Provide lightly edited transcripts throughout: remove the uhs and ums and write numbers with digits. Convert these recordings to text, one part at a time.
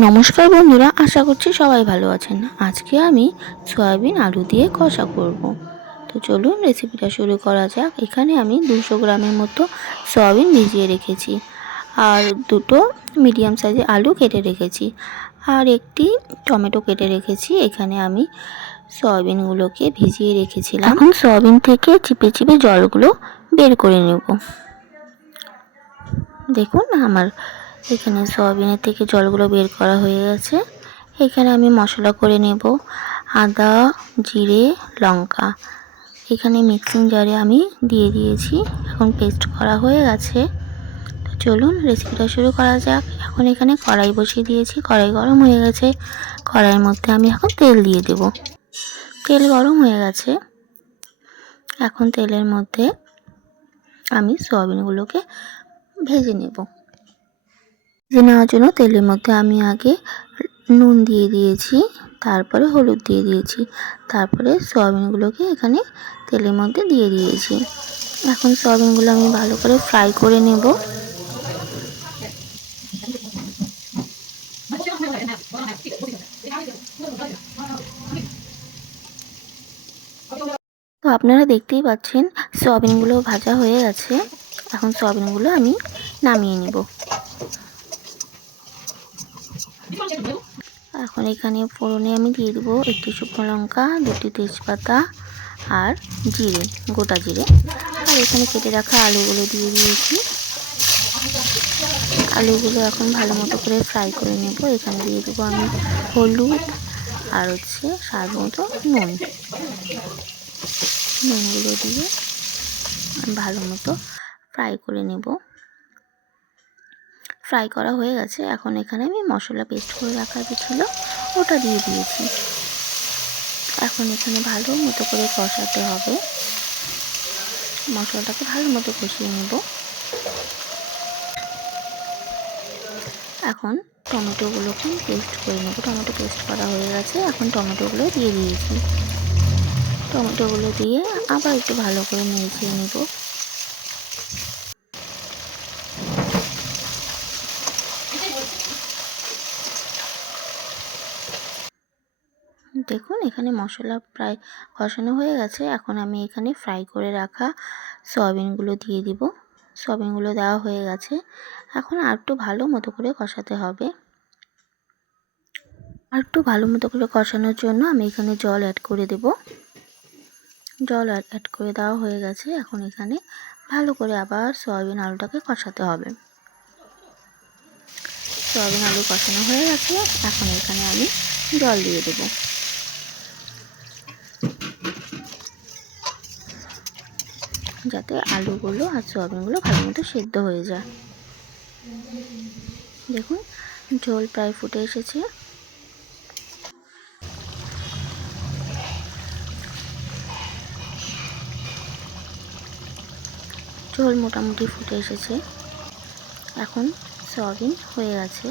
নমস্কার বন্ধুরা, আশা করছি সবাই ভালো আছেন। আজকে আমি সয়াবিন আলু দিয়ে কষা করব। তো চলুন রেসিপিটা শুরু করা যাক। এখানে আমি 200 গ্রামের মতো সয়াবিন ভিজিয়ে রেখেছি, আর দুটো মিডিয়াম সাইজের আলু কেটে রেখেছি, আর একটি টমেটো কেটে রেখেছি। এখানে আমি সয়াবিনগুলোকে ভিজিয়ে রেখেছিলাম। এখন সয়াবিন থেকে চিপে চিপে জলগুলো বের করে নেব। দেখুন আমার এখানে সয়াবিনের থেকে জলগুলো বের করা হয়ে গেছে। এখানে আমি মশলা করে নেব। আদা, জিরে, লঙ্কা এখানে মিক্সিং জারে আমি দিয়ে দিয়েছি। এখন পেস্ট করা হয়ে গেছে। তো চলুন রেসিপিটা শুরু করা যাক। এখন এখানে কড়াই বসিয়ে দিয়েছি, কড়াই গরম হয়ে গেছে। কড়াইয়ের মধ্যে আমি এখন তেল দিয়ে দেব। তেল গরম হয়ে গেছে। এখন তেলের মধ্যে আমি সয়াবিনগুলোকে ভেজে নেব। ভেজে নেওয়ার জন্য তেলের মধ্যে আমি আগে নুন দিয়ে দিয়েছি, তারপরে হলুদ দিয়ে দিয়েছি, তারপরে সয়াবিনগুলোকে এখানে তেলের মধ্যে দিয়ে দিয়েছি। এখন সয়াবিনগুলো আমি ভালো করে ফ্রাই করে নেব। তো আপনারা দেখতেই পাচ্ছেন সয়াবিনগুলো ভাজা হয়ে গেছে। এখন সয়াবিনগুলো আমি নামিয়ে নেব। এখন এখানে ফোড়নে আমি দিয়ে দেবো একটি শুকনো লঙ্কা, দুটি তেজপাতা আর জিরে, গোটা জিরে। আর এখানে কেটে রাখা আলুগুলো দিয়ে দিয়েছি। আলুগুলো এখন ভালো মতো করে ফ্রাই করে নেব। এখানে দিয়ে দেবো আমি হলুদ আর স্বাদ মতো নুন। নুনগুলো দিয়ে ভালো মতো ফ্রাই করে নেব। ফ্রাই করা হয়ে গেছে। এখন এখানে আমি মশলা পেস্ট করে রাখা যে ছিল ওটা দিয়ে দিয়েছি। এখন এখানে ভালো মতো করে কষাতে হবে। মশলাটাকে ভালো মতো কষিয়ে নেব। এখন টমেটোগুলোকে পেস্ট করে নেব। টমেটো পেস্ট করা হয়ে গেছে। এখন টমেটোগুলো দিয়ে দিয়েছি। টমেটোগুলো দিয়ে আবার একটু ভালো করে নেড়ে নেব। দেখুন এখানে মশলা প্রায় কষানো হয়ে গেছে। এখন আমি এখানে ফ্রাই করে রাখা সয়াবিনগুলো দিয়ে দিব। সয়াবিনগুলো দেওয়া হয়ে গেছে। এখন আর একটু ভালো মতো করে কষাতে হবে। আর একটু ভালো মতো করে কষানোর জন্য আমি এখানে জল অ্যাড করে দেব। জল অ্যাড করে দেওয়া হয়ে গেছে। এখন এখানে ভালো করে আবার সয়াবিন আলুটাকে কষাতে হবে। সয়াবিন আলু কষানো হয়ে গেছে। এখন এখানে আমি জল দিয়ে দেবো, যাতে আলুগুলো আর সয়াবিনগুলো ভালো মতো সেদ্ধ হয়ে যায়। দেখুন ঝোল প্রায় ফুটে এসেছে। ঝোল মোটামুটি ফুটে এসেছে। এখন সয়াবিন হয়ে গেছে।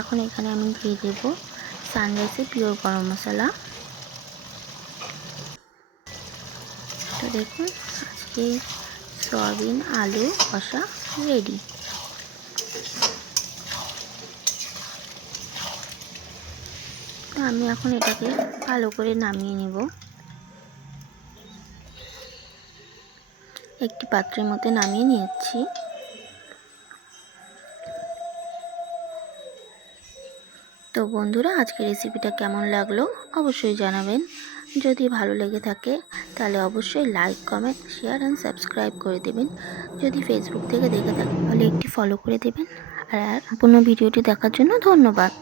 এখন এখানে আমি দিয়ে দেব সানরাইসের পিওর গরম মশলা। তো দেখুন আজকে সয়াবিন আলু কষা রেডি। তো আমি এখন এটাকে ভালো করে নামিয়ে নেব। একটি পাত্রের মধ্যে নামিয়ে নিয়েছি। তো বন্ধুরা আজকের রেসিপিটা কেমন লাগলো অবশ্যই জানাবেন। যদি ভালো লেগে থাকে তাহলে অবশ্যই like, comment, share and subscribe করে দেবেন। যদি ফেসবুক থেকে দেখে থাকেন তাহলে একটি ফলো করে দেবেন। আর সম্পূর্ণ ভিডিওটি দেখার জন্য ধন্যবাদ।